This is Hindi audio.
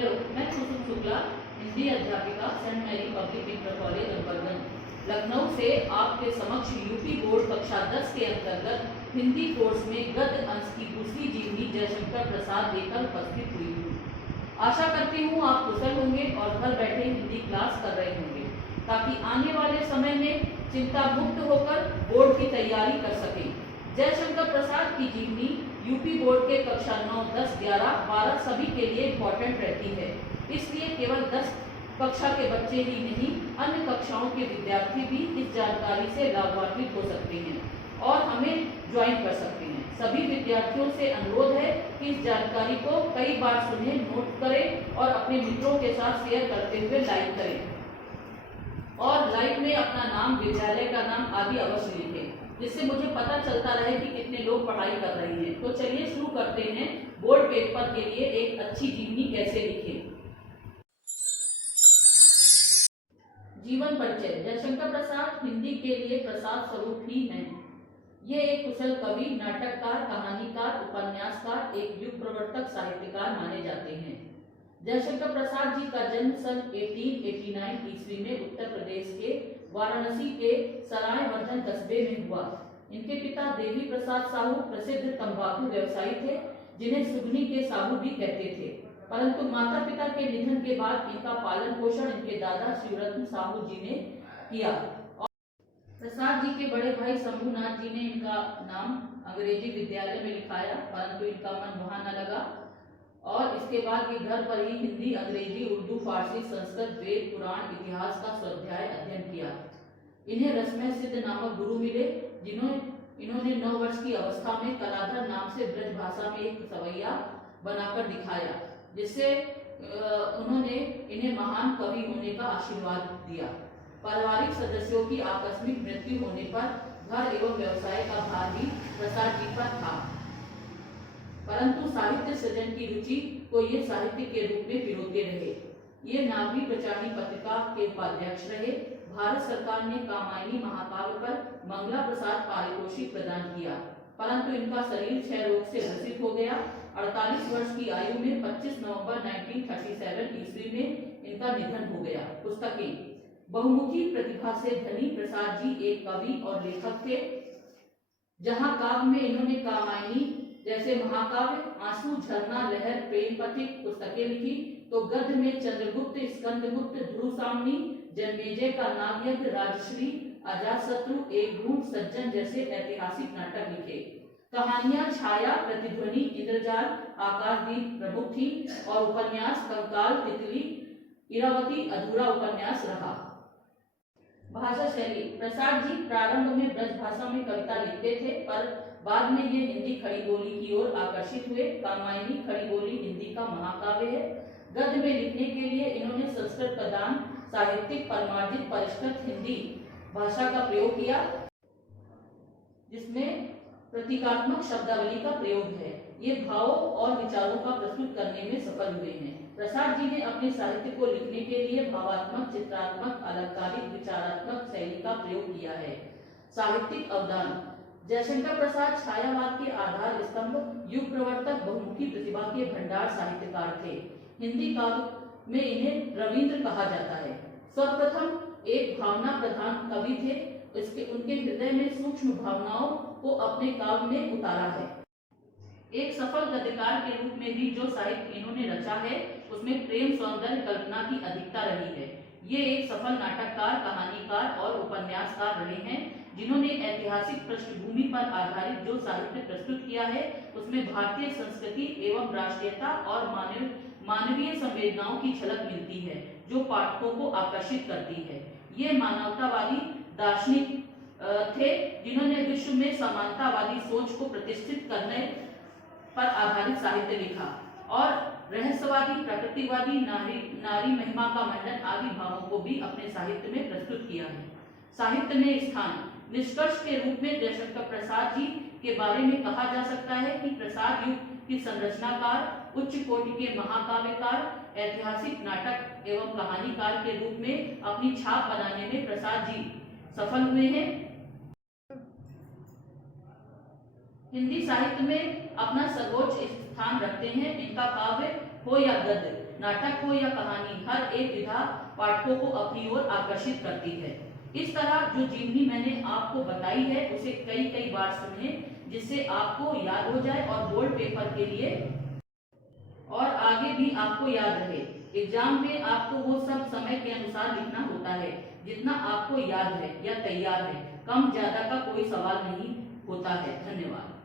हेलो, मैं कुसुम शुक्ला, हिंदी अध्यापिका saint Mary public inter college Ambarganj Lucknow से आपके समक्ष यूपी बोर्ड कक्षा 10 के अंतर्गत हिंदी कोर्स में गद्य अंश की दूसरी जीवनी जयशंकर प्रसाद लेकर उपस्थित हुई हूँ। आशा करती हूँ आप कुशल होंगे और घर बैठे हिंदी क्लास कर रहे होंगे ताकि आने वाले समय में चिंता मुक्त होकर बोर्ड की तैयारी कर सकें। जयशंकर प्रसाद की जीवनी यूपी बोर्ड के कक्षा 9, 10, 11, 12 सभी के लिए इम्पोर्टेंट रहती है। इसलिए केवल 10 कक्षा के बच्चे ही नहीं, अन्य कक्षाओं के विद्यार्थी भी इस जानकारी से लाभान्वित हो सकते हैं और हमें ज्वाइन कर सकते हैं। सभी विद्यार्थियों से अनुरोध है कि इस जानकारी को कई बार सुने, नोट करें और अपने मित्रों के साथ शेयर करते हुए लाइक करें और लाइक में अपना नाम, विद्यालय का नाम आदि अवश्य लिखें, जिससे मुझे पता चलता रहे कि कितने लोग पढ़ाई कर रहे हैं। तो चलिए शुरू करते हैं बोर्ड पेपर के लिए एक अच्छी जीवनी कैसे लिखें। जीवन परिचय। जयशंकर प्रसाद हिंदी के लिए प्रसाद स्वरूप ही हैं। ये एक कुशल कवि, नाटककार, कहानीकार, उपन्यासकार, एक युग प्रवर्तक साहित्यकार माने जाते हैं। जयशंकर प्रसाद जी का जन्म सन 1889 ईस्वी में उत्तर प्रदेश के वाराणसी के सरायवर्धन कस्बे में हुआ। इनके पिता देवी प्रसाद साहू प्रसिद्ध तंबाकू व्यवसायी थे, जिन्हें सुगनी के साहू भी कहते थे। परंतु माता पिता के निधन के बाद इनका पालन पोषण इनके दादा शिवरत्न साहू जी ने किया। प्रसाद जी के बड़े भाई शंभुनाथ जी ने इनका नाम अंग्रेजी विद्यालय में लिखाया, परंतु इनका मन वहां न लगा और इसके बाद ये घर पर ही हिंदी, अंग्रेजी, उर्दू, फारसी, संस्कृत, वेद, पुराण, इतिहास का स्वाध्याय अध्ययन किया। इन्हें रसमय सिद्ध नामक गुरु मिले, इन्होंने 9 वर्ष की अवस्था में कलाधर नाम से ब्रज भाषा में एक सवैया बनाकर दिखाया, जिससे उन्होंने इन्हें महान कवि होने का आशीर्वाद दिया। पारिवारिक सदस्यों की आकस्मिक मृत्यु होने पर घर एवं व्यवसाय का भार भी प्रसाद जी पर था, परंतु साहित्य सृजन की रुचि को ये साहित्य के रूप में पिरोते रहे। ये नागरी प्रचारणी पत्रिका के उपाध्यक्ष रहे। भारत सरकार ने कामायनी महाकाव्य पर मंगला प्रसाद पारितोषिक प्रदान किया, परंतु इनका शरीर क्षय रोग से ग्रसित हो गया। 48 वर्ष की आयु में 25 नवंबर 1937 ईस्वी में इनका निधन हो गया। पुस्तकें। बहुमुखी प्रतिभा से धनी प्रसाद जी एक कवि और लेखक थे। जहाँ काव्य में इन्होंने कामायनी जैसे महाकाव्य, आंसू, झरना, लहर, प्रेम पथिक पुस्तकें लिखी, तो गद्य में चंद्रगुप्त, स्कंदगुप्त, ध्रुव सामनी, जन्मेजय का नागयज्ञ, राजश्री, अजातशत्रु, एक घूंट, सज्जन जैसे ऐतिहासिक नाटक लिखे। कहानियां छाया, प्रतिध्वनि, इंद्रजाल, आकाशदीप प्रमुख थी और उपन्यास कंकाल, तितली, इरावती अधूरा उपन्यास रहा। भाषा शैली। प्रसाद जी प्रारंभ में ब्रज भाषा में कविता लिखते थे, पर बाद में ये हिंदी खड़ी बोली की ओर आकर्षित हुए। कामायनी खड़ी बोली हिंदी का महाकाव्य है। गद्य में लिखने के लिए इन्होंने संस्कृत प्रधान साहित्यिक परमार्जित परिष्कृत हिंदी भाषा का प्रयोग किया, जिसमें प्रतीकात्मक शब्दावली का प्रयोग है। ये भावों और विचारों का प्रस्तुत करने में सफल हुए हैं। प्रसाद जी ने अपने साहित्य को लिखने के लिए भावात्मक, चित्रात्मक, अलंकारिक, विचारात्मक शैली का प्रयोग किया है। साहित्यिक अवदान। जयशंकर प्रसाद छायावाद के आधार स्तंभ, युग प्रवर्तक, बहुमुखी प्रतिभा के भंडार साहित्यकार थे। हिंदी काव्य में इन्हें रविंद्र कहा जाता है। सर्वप्रथम एक भावना प्रधान कवि थे। उनके हृदय में सूक्ष्म भावनाओं को अपने काव्य में उतारा है। एक सफल गद्यकार के रूप में भी जो साहित्य इन्होंने रचा है, उसमें प्रेम, सौंदर्य, कल्पना की अधिकता रही है। ये एक सफल नाटककार, कहानीकार और उपन्यासकार रहे हैं, जिन्होंने ऐतिहासिक पृष्ठभूमि पर आधारित जो साहित्य प्रस्तुत किया है, उसमें भारतीय संस्कृति एवं राष्ट्रीयता और मानवीय संवेदनाओं की झलक मिलती है, जो पाठकों को आकर्षित करती है। ये मानवतावादी दार्शनिक थे, जिन्होंने विश्व में समानतावादी सोच को प्रतिष्ठित करने पर आधारित साहित्य लिखा और रहस्यवादी, प्रकृतिवादी, नारी महिमा का मंडन आदि भावों को भी अपने साहित्य में प्रस्तुत किया है। साहित्य में स्थान। निष्कर्ष के रूप में जयशंकर प्रसाद जी के बारे में कहा जा सकता है कि प्रसाद युग की संरचनाकार, उच्च कोटि के महाकाव्यकार, ऐतिहासिक नाटक एवं कहानीकार के रूप में अपनी छाप बनाने में प्रसाद जी सफल हुए हैं। हिंदी साहित्य में अपना सर्वोच्च स्थान रखते हैं। इनका काव्य हो या गद्य, नाटक हो या कहानी, हर एक विधा पाठकों को अपनी ओर आकर्षित करती है। इस तरह जो जीवनी मैंने आपको बताई है उसे कई कई बार सुने, जिससे आपको याद हो जाए और बोर्ड पेपर के लिए और आगे भी आपको याद रहे। एग्जाम में आपको वो सब समय के अनुसार लिखना होता है जितना आपको याद है या तैयार है, कम ज्यादा का कोई सवाल नहीं होता है। धन्यवाद।